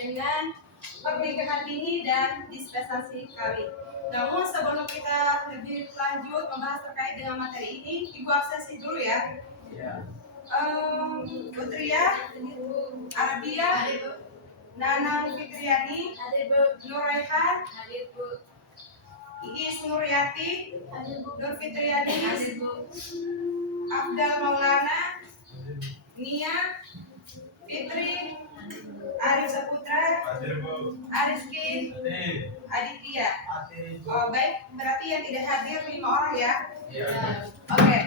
dengan pernikahan dini dan dispensasi kawin. Namun sebelum kita lebih lanjut membahas terkait dengan materi ini, Ibu absensi dulu ya. Putria, Arabia, Nanang Fitriani, Nur Raihan, Iis Nuryati, Nur Fitriani, Abdal Maulana, Nia, Fitri, Arif Saputra, Arizki, Aditya. Oh, baik, berarti yang tidak hadir 5 orang ya? Oke.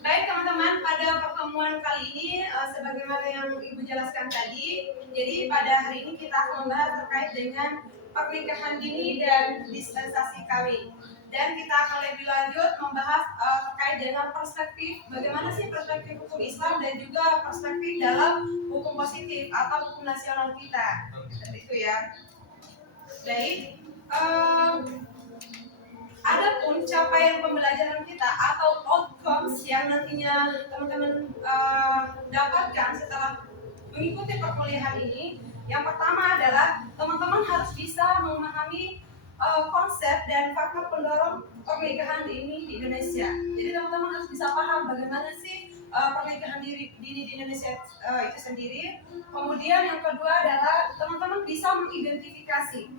Baik teman-teman, pada pertemuan kali ini sebagaimana yang Ibu jelaskan tadi, jadi pada hari ini kita akan membahas terkait dengan pernikahan dini dan dispensasi kawin. Dan kita akan lebih lanjut membahas terkait dengan perspektif bagaimana sih perspektif hukum Islam dan juga perspektif dalam hukum positif atau hukum nasional kita. Seperti itu ya. Baik. Adapun capaian pembelajaran kita atau outcomes yang nantinya teman-teman dapatkan setelah mengikuti perkuliahan ini, yang pertama adalah teman-teman harus bisa memahami konsep dan faktor pendorong pernikahan dini di Indonesia. Jadi teman-teman harus bisa paham bagaimana sih pernikahan dini di Indonesia itu sendiri. Kemudian yang kedua adalah teman-teman bisa mengidentifikasi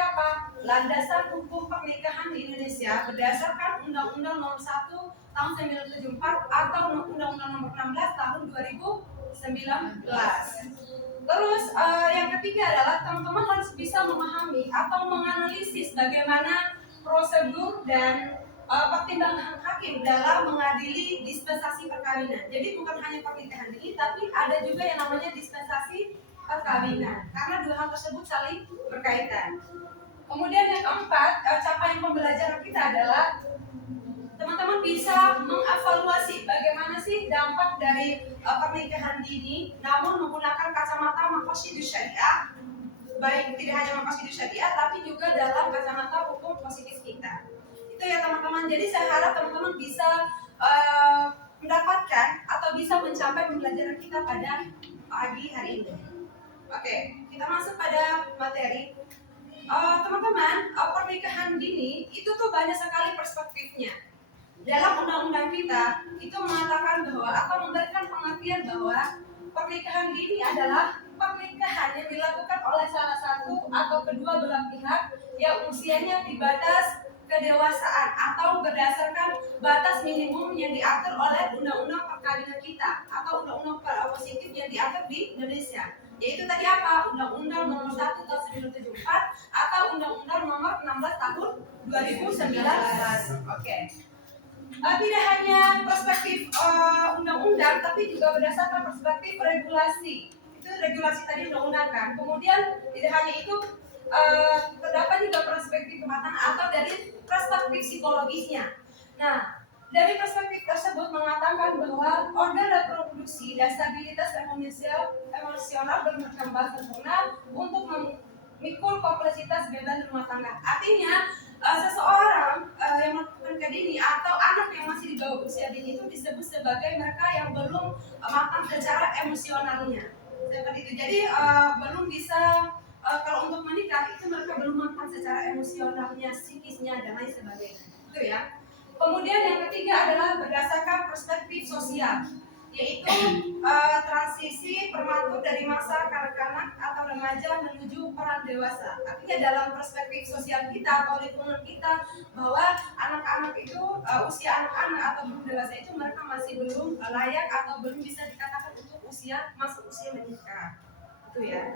apa? Landasan hukum pernikahan di Indonesia berdasarkan Undang-Undang Nomor 1 Tahun 1974 atau Undang-Undang Nomor 16 Tahun 2019. Terus yang ketiga adalah teman-teman harus bisa memahami atau menganalisis bagaimana prosedur dan pertimbangan hakim dalam mengadili dispensasi perkawinan. Jadi bukan hanya pernikahan dini, tapi ada juga yang namanya dispensasi perkawinan, karena dua hal tersebut saling berkaitan. Kemudian yang keempat, capaian pembelajaran kita adalah teman-teman bisa mengevaluasi bagaimana sih dampak dari pernikahan dini, namun menggunakan kacamata maqasidus syariah, baik tidak hanya maqasidus syariah, tapi juga dalam kacamata hukum positif kita. Itu ya teman-teman. Jadi saya harap teman-teman bisa mendapatkan atau bisa mencapai pembelajaran kita pada pagi hari ini. Oke, kita masuk pada materi. Teman-teman, pernikahan dini itu tuh banyak sekali perspektifnya. Dalam undang-undang kita itu mengatakan bahwa atau memberikan pengertian bahwa pernikahan dini adalah pernikahan yang dilakukan oleh salah satu atau kedua belah pihak yang usianya di batas kedewasaan atau berdasarkan batas minimum yang diatur oleh undang-undang perkawinan kita atau undang-undang positif yang diatur di Indonesia. Yaitu tadi apa? Undang-Undang Nomor 1 Tahun 1974 atau Undang-Undang Nomor 16 Tahun 2019. Oke. Tidak hanya perspektif undang-undang, tapi juga berdasarkan perspektif regulasi. Itu regulasi tadi undang-undang kan. Kemudian tidak hanya itu, terdapat juga perspektif kematangan atau dari perspektif psikologisnya. Nah, dari perspektif tersebut mengatakan bahwa organ reproduksi dan stabilitas emosional berkembang sempurna untuk memikul kompleksitas beban rumah tangga. Artinya seseorang yang melakukan dini atau anak yang masih di bawah usia dini itu disebut sebagai mereka yang belum matang secara emosionalnya. Seperti itu. Jadi belum bisa kalau untuk menikah itu mereka belum matang secara emosionalnya, psikisnya dan lain sebagainya. Itu ya. Kemudian yang ketiga adalah berdasarkan perspektif sosial, yaitu transisi prematur dari masa kanak-kanak atau remaja menuju peran dewasa. Artinya dalam perspektif sosial kita atau lingkungan kita bahwa anak-anak itu usia anak-anak atau belum dewasa itu mereka masih belum layak atau belum bisa dikatakan untuk masuk usia menikah. Itu ya.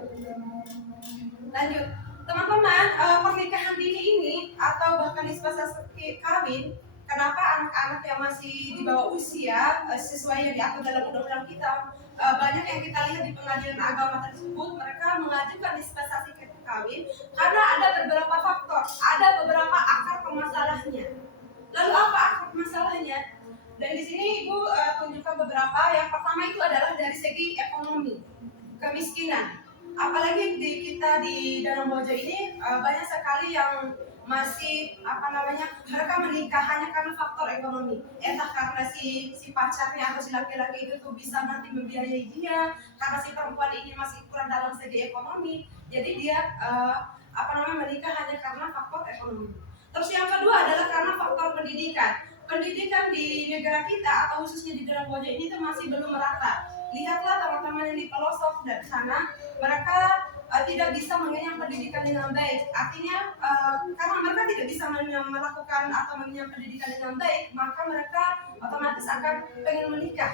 Lanjut, teman-teman, pernikahan dini ini atau bahkan dispensasi kawin. Kenapa anak-anak yang masih di bawah usia sesuai yang diatur dalam undang-undang kita banyak yang kita lihat di pengadilan agama tersebut mereka mengajukan dispensasi kawin karena ada beberapa faktor, ada beberapa akar permasalahannya. Lalu apa akar permasalahannya? Dan di sini Ibu tunjukkan beberapa. Yang pertama itu adalah dari segi ekonomi, kemiskinan. Apalagi kita di dalam Bojo ini banyak sekali yang masih mereka menikah hanya karena faktor ekonomi, entah karena si pacarnya atau si laki-laki itu tuh bisa nanti membiayai dia, karena si perempuan ini masih kurang dalam segi ekonomi, jadi dia menikah hanya karena faktor ekonomi. Terus yang kedua adalah karena faktor pendidikan. Pendidikan di negara kita atau khususnya di dalam Boja ini tuh masih belum merata. Lihatlah teman-teman yang di pelosok dan sana, mereka tidak bisa mengenyam pendidikan dengan baik. Artinya karena mereka tidak bisa melakukan atau mengenyam pendidikan dengan baik, maka mereka otomatis akan pengen menikah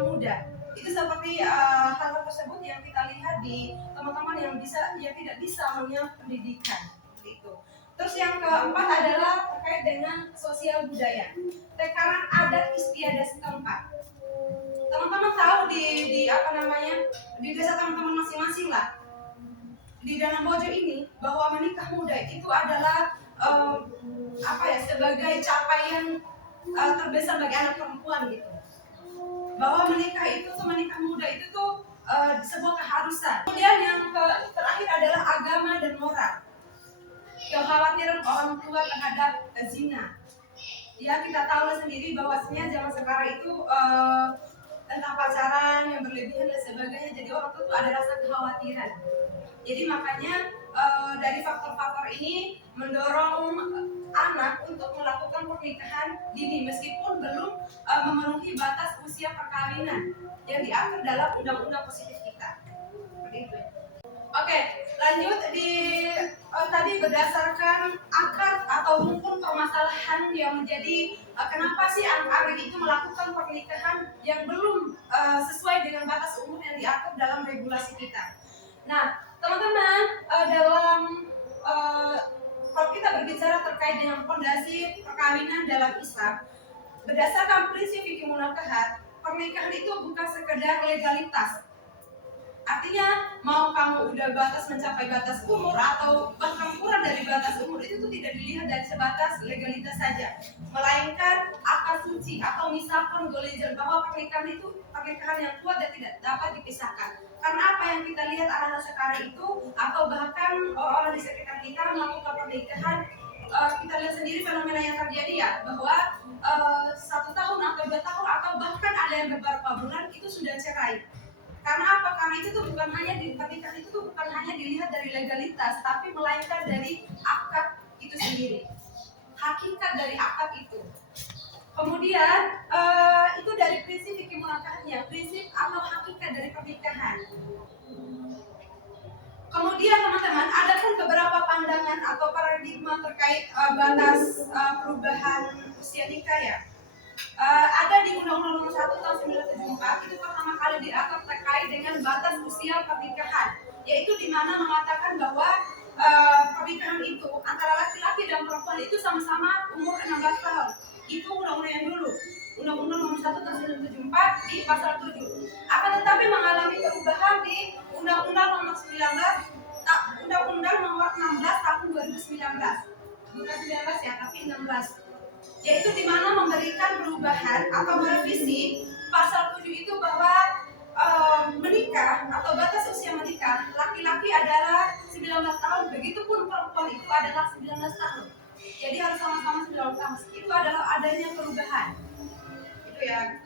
muda. Itu seperti hal tersebut yang kita lihat di teman-teman yang tidak bisa mengenyam pendidikan. Itu. Terus yang keempat adalah terkait dengan sosial budaya, tekanan adat istiadat setempat. Teman-teman tahu di desa teman-teman masing-masing lah, di dalam Bojo ini, bahwa menikah muda itu adalah sebagai capaian terbesar bagi anak perempuan gitu. Bahwa menikah muda itu tuh sebuah keharusan. Kemudian yang terakhir adalah agama dan moral. Kekhawatiran orang tua terhadap zina. Ya, kita tahu sendiri bahwasanya zaman sekarang itu tentang pacaran yang berlebihan dan sebagainya, jadi orang tua itu ada rasa kekhawatiran. Jadi makanya dari faktor-faktor ini mendorong anak untuk melakukan pernikahan dini meskipun belum memenuhi batas usia perkawinan yang diatur dalam undang-undang positif kita. Seperti itu. Oke, lanjut tadi berdasarkan akar atau mungkin permasalahan yang menjadi kenapa sih anak-anak itu melakukan pernikahan yang belum sesuai dengan batas umur yang diatur dalam regulasi kita. Nah, teman-teman, kalau kita berbicara terkait dengan fondasi perkawinan dalam Islam, berdasarkan prinsip fikih munakahat, pernikahan itu bukan sekedar legalitas. Artinya mau kamu udah mencapai batas umur atau bahkan kurang dari batas umur, itu tuh tidak dilihat dari sebatas legalitas saja, melainkan akar suci atau misalkan golejal, bahwa pernikahan yang kuat dan tidak dapat dipisahkan. Karena apa yang kita lihat anak-anak sekarang itu atau bahkan orang-orang di sekitar kita melakukan pernikahan, kita lihat sendiri fenomena yang terjadi ya, bahwa 1 tahun atau 2 tahun atau bahkan ada yang beberapa bulan itu sudah cerai. Karena apa? Karena itu tuh bukan hanya pernikahan itu tuh bukan hanya dilihat dari legalitas, tapi melainkan dari akad itu sendiri, hakikat dari akad itu. Kemudian itu dari prinsip fikih munakahatnya, prinsip atau hakikat dari pernikahan. Kemudian teman-teman, ada pun beberapa pandangan atau paradigma terkait batas perubahan usia nikah ya. Ada di Undang-Undang Nomor 1 Tahun 1974 itu pertama kali diatur terkait dengan batas usia pernikahan, yaitu di mana mengatakan bahwa pernikahan itu antara laki-laki dan perempuan itu sama-sama umur 16 tahun. Itu undang-undang yang dulu, Undang-Undang Nomor 1 Tahun 1974 di pasal 7. Akan tetapi mengalami perubahan di Undang-Undang Nomor 16 Tahun 2019. Bukan 19 ya, tapi 16. Yaitu di mana memberikan perubahan atau merevisi pasal 7 itu bahwa menikah atau batas usia menikah laki-laki adalah 19 tahun, begitupun perempuan itu adalah 19 tahun. Jadi harus sama-sama 19 tahun. Itu adalah adanya perubahan. Itu ya.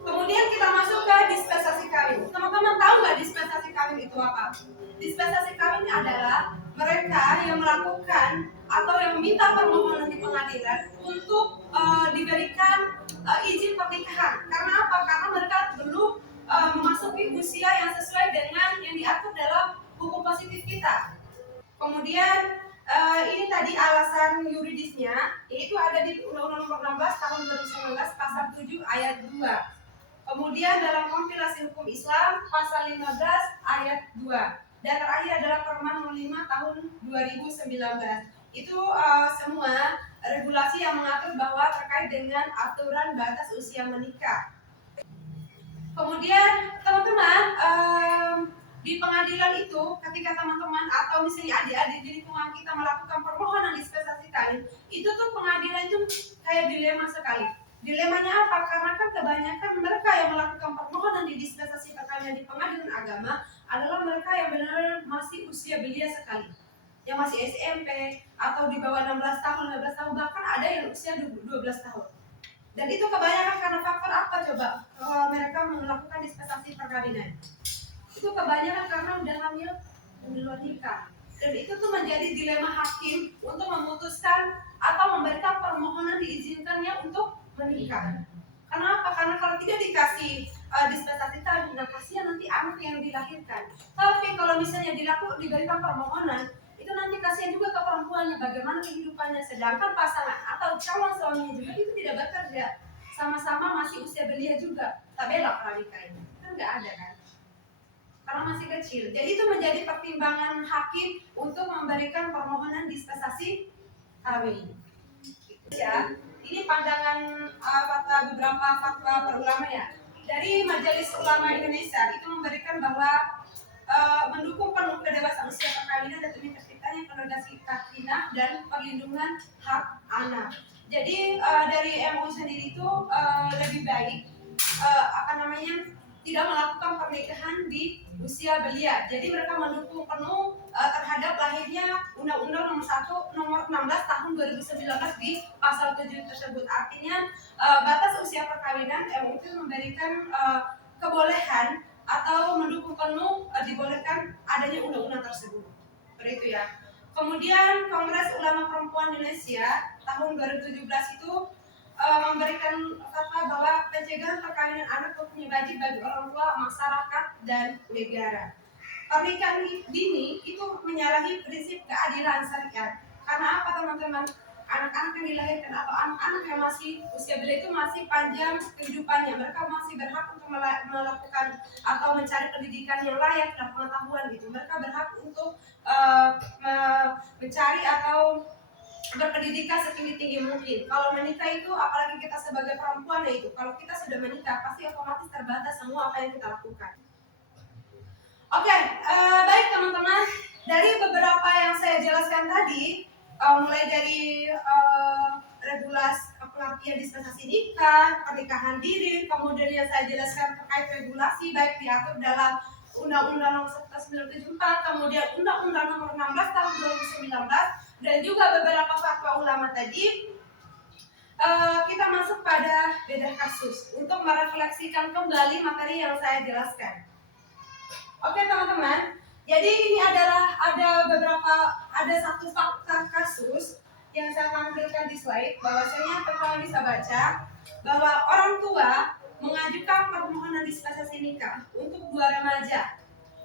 Kemudian kita masuk ke dispensasi kawin. Teman-teman tahu nggak dispensasi kawin itu apa? Dispensasi kawin adalah mereka yang melakukan atau yang meminta permohonan di pengadilan untuk diberikan izin pernikahan. Karena apa? Karena mereka belum memasuki usia yang sesuai dengan yang diatur dalam hukum positif kita. Kemudian ini tadi alasan yuridisnya, yaitu ada di Undang-Undang Nomor 16 Tahun 2019 Pasal 7 Ayat 2. Kemudian dalam kompilasi hukum Islam Pasal 15 Ayat 2. Dan terakhir adalah Permen Nomor 5 Tahun 2019. Itu semua regulasi yang mengatur bahwa terkait dengan aturan batas usia menikah. Kemudian teman-teman, di pengadilan itu ketika teman-teman atau misalnya adik-adik di lingkungan kita melakukan permohonan dispensasi kawin, itu tuh pengadilan itu kayak dilema sekali. Dilemanya apa? Karena kan kebanyakan mereka yang melakukan permohonan di dispensasi perkawinan di pengadilan agama adalah mereka yang benar-benar masih usia belia sekali. yang masih SMP atau di bawah 16 tahun, 15 tahun, bahkan ada yang usia 12 tahun. Dan itu kebanyakan karena faktor apa coba? Mereka melakukan dispensasi perkawinan. Itu kebanyakan karena udah hamil dan di luar nikah. Dan itu tuh menjadi dilema hakim untuk memutuskan atau memberikan permohonan diizinkannya untuk menikah. Kenapa? Karena kalau tidak dikasih dispensasi tadi, nah kasihan nanti anak yang dilahirkan. Tapi kalau misalnya diberikan permohonan, itu nanti kasihan juga ke perempuannya, bagaimana kehidupannya. Sedangkan pasangan atau calon suaminya juga itu tidak bekerja, sama-sama masih usia belia juga, tak bela pernikahannya, kan nggak ada kan? Karena masih kecil. Jadi itu menjadi pertimbangan hakim untuk memberikan permohonan dispensasi kawin. Ya, ini pandangan beberapa fatwa para ulama ya. Dari Majelis Ulama Indonesia itu memberikan bahwa mendukung penuh kedewasaan usia perkawinan dan demi terciptanya keluarga sakinah dan perlindungan hak anak. Jadi dari MUI sendiri itu lebih baik tidak melakukan pernikahan di usia belia. Jadi mereka mendukung penuh terhadap lahirnya Undang-Undang Nomor 16 Tahun 2019 di pasal 7 tersebut. Artinya batas usia perkawinan MUI itu memberikan kebolehan atau mendukung penuh dibolehkan adanya undang-undang tersebut. Seperti itu ya. Kemudian Kongres Ulama Perempuan Indonesia tahun 2017 itu memberikan fatwa bahwa pencegahan perkawinan anak hukumnya wajib bagi orang tua, masyarakat, dan negara. Pernikahan dini itu menyalahi prinsip keadilan syariat. Karena apa teman-teman? Anak-anak yang dilahirkan atau anak-anak yang masih usia belia itu masih panjang kehidupannya. Mereka masih berhak untuk melakukan atau mencari pendidikan yang layak dan pengetahuan gitu. Mereka berhak untuk mencari atau berpendidikan setinggi-tinggi mungkin. Kalau menikah itu, apalagi kita sebagai perempuan ya itu, kalau kita sudah menikah pasti otomatis terbatas semua apa yang kita lakukan. Oke, baik teman-teman, dari beberapa yang saya jelaskan tadi, mulai dari regulasi pengertian dispensasi nikah, pernikahan diri, kemudian yang saya jelaskan terkait regulasi baik diatur dalam Undang-Undang Nomor 1974, kemudian Undang-Undang Nomor 16 Tahun 2019, dan juga beberapa fatwa ulama tadi, kita masuk pada beda kasus untuk merefleksikan kembali materi yang saya jelaskan. Oke teman-teman, jadi ini ada satu fakta kasus yang saya tampilkan di slide, bahwasanya teman-teman bisa baca bahwa orang tua mengajukan permohonan dispensasi nikah untuk dua remaja,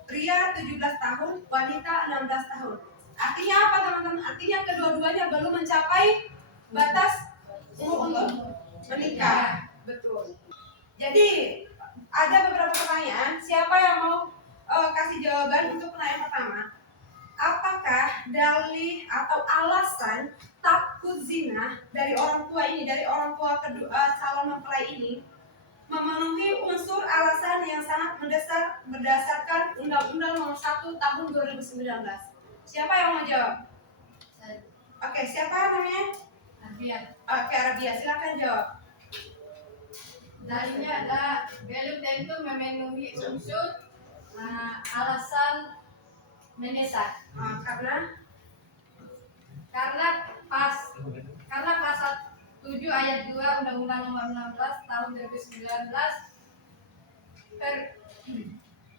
pria 17 tahun, wanita 16 tahun. Artinya apa teman-teman? Artinya kedua-duanya belum mencapai batas umur untuk menikah. Betul. Jadi ada beberapa pertanyaan. Siapa yang mau kasih jawaban untuk pertanyaan pertama? Apakah dalih atau alasan takut zina dari orang tua ini, dari orang tua kedua calon mempelai ini, memenuhi unsur alasan yang sangat mendesak berdasarkan Undang-Undang Nomor 1 Tahun 2019? Siapa yang mau jawab? Oke, siapa namanya? Arabia. Oke, Arabia, silakan jawab. Dalilnya ada belum tentu memenuhi unsur alasan mendesak. Karena pasal 7 ayat 2 Undang-Undang Nomor 16 Tahun 2019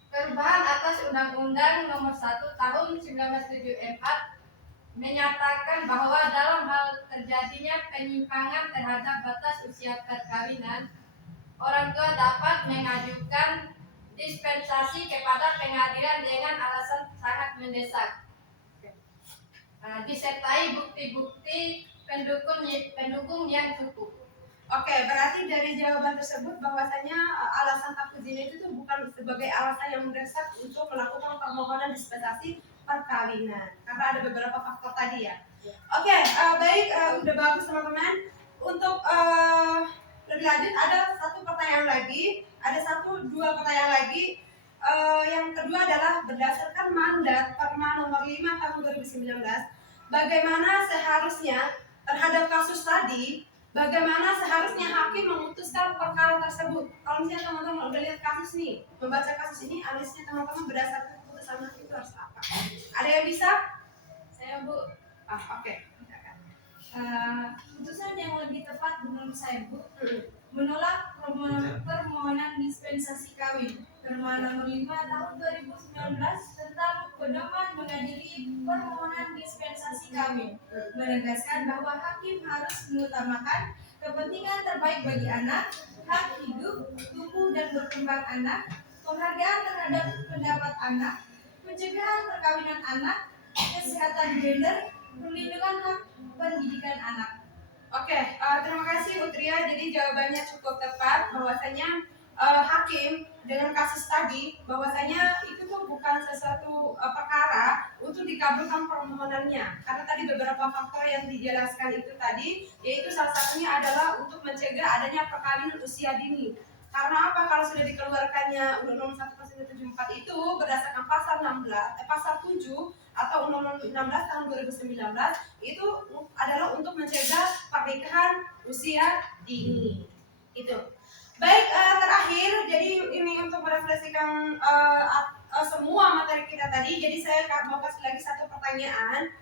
perubahan atas Undang-Undang Nomor 1 Tahun 1974 menyatakan bahwa dalam hal terjadinya penyimpangan terhadap batas usia perkawinan, orang tua dapat mengajukan dispensasi kepada pengadilan dengan alasan sangat mendesak, disertai bukti-bukti pendukung yang cukup. Oke, berarti dari jawaban tersebut bahwasanya alasan takut zina itu bukan sebagai alasan yang mendesak untuk melakukan permohonan dispensasi perkawinan, karena ada beberapa faktor tadi ya. Oke, baik, udah bagus teman-teman. Untuk lebih lanjut ada dua pertanyaan lagi. Yang kedua adalah berdasarkan mandat Perma Nomor 5 Tahun 2019, bagaimana seharusnya terhadap kasus tadi, bagaimana seharusnya hakim memutuskan perkara tersebut. Kalau misalnya teman-teman udah lihat kasus nih, membaca kasus ini, analisisnya teman-teman berdasarkan keputusan hakim itu harus apa? Ada yang bisa? Saya saya Bu, menolak permohonan dispensasi kawin. Permohonan nomor 5 tahun 2019 tentang pedoman mengadili permohonan dispensasi kawin menegaskan bahwa hakim harus mengutamakan kepentingan terbaik bagi anak, hak hidup, tumbuh dan berkembang anak, penghargaan terhadap pendapat anak, pencegahan perkawinan anak, kesehatan gender, perlindungan hak pendidikan anak. Oke, terima kasih Utria. Jadi jawabannya cukup tepat bahwasanya hakim dengan kasus tadi bahwasanya itu tuh bukan sesuatu perkara untuk dikabulkan permohonannya. Karena tadi beberapa faktor yang dijelaskan itu tadi, yaitu salah satunya adalah untuk mencegah adanya perkawinan usia dini. Karena apa? Kalau sudah dikeluarkannya Undang-Undang 1/1974 itu berdasarkan pasal 16, pasal 7 atau Undang-Undang 16 tahun 2019 itu adalah untuk mencegah pernikahan usia dini. Itu. Baik, terakhir, jadi ini untuk merefleksikan semua materi kita tadi. Jadi saya mau kasih lagi satu pertanyaan.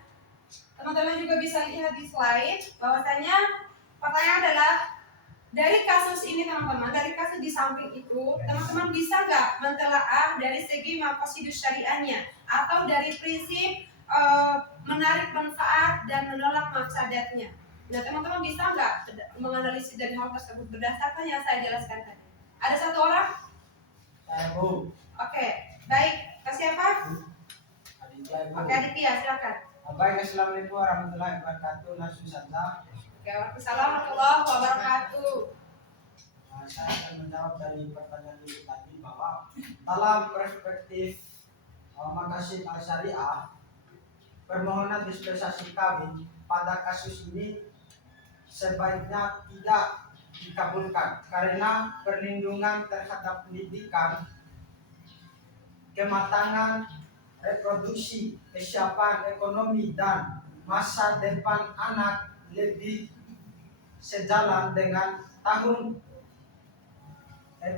Teman-teman juga bisa lihat di slide bahwasanya pertanyaan adalah dari kasus ini teman-teman, dari kasus di samping itu, teman-teman bisa nggak mentelaah dari segi prosedur syariahnya atau dari prinsip menarik manfaat dan menolak mafsadatnya. Nah, teman-teman bisa nggak menganalisis dari hal tersebut berdasarkan yang saya jelaskan tadi? Ada satu orang? Saya Bu. Oke, baik. Kasih apa? Aditya Bu. Oke, Aditya, silakan. Baik, assalamualaikum warahmatullahi wabarakatuh. Nasusanta. Assalamualaikum warahmatullahi wabarakatuh. Saya akan menjawab dari pertanyaan ibu tadi bahwa dalam perspektif maqasid al-syariah, permohonan dispensasi kawin pada kasus ini sebaiknya tidak dikabulkan karena perlindungan terhadap pendidikan, kematangan reproduksi, kesiapan ekonomi dan masa depan anak lebih sejalan dengan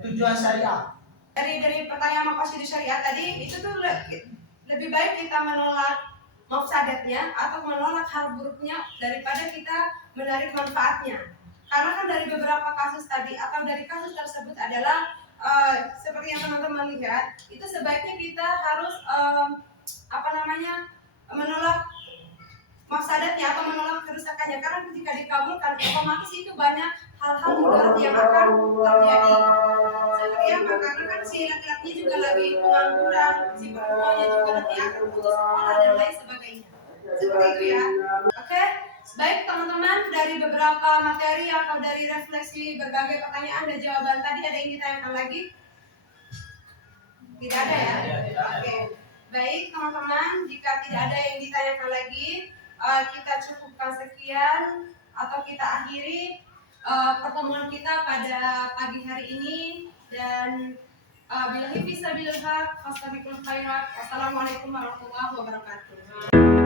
tujuan syariah. Dari pertanyaan maqasid syariah tadi itu tuh lebih baik kita menolak mafsadatnya atau menolak hal buruknya daripada kita menarik manfaatnya. Karena kan dari beberapa kasus tadi atau dari kasus tersebut adalah seperti yang teman-teman lihat, itu sebaiknya kita harus menolak mafsadatnya atau menolak kerusakannya, karena ketika dikabulkan otomatis itu banyak hal-hal mudarat yang akan terjadi. Seperti apa? Karena kan si laki-lakinya juga lagi pengangguran, si perempuannya juga nanti akan putus sekolah dan lain sebagainya. Seperti itu ya. Oke, baik teman-teman, dari beberapa materi atau dari refleksi berbagai pertanyaan dan jawaban tadi, ada yang ditanyakan lagi? Tidak ada ya? Oke. Baik teman-teman, jika tidak ada yang ditanyakan lagi, kita cukupkan sekian atau kita akhiri pertemuan kita pada pagi hari ini, dan billahi fisabilillah, wassalamualaikum warahmatullahi wabarakatuh.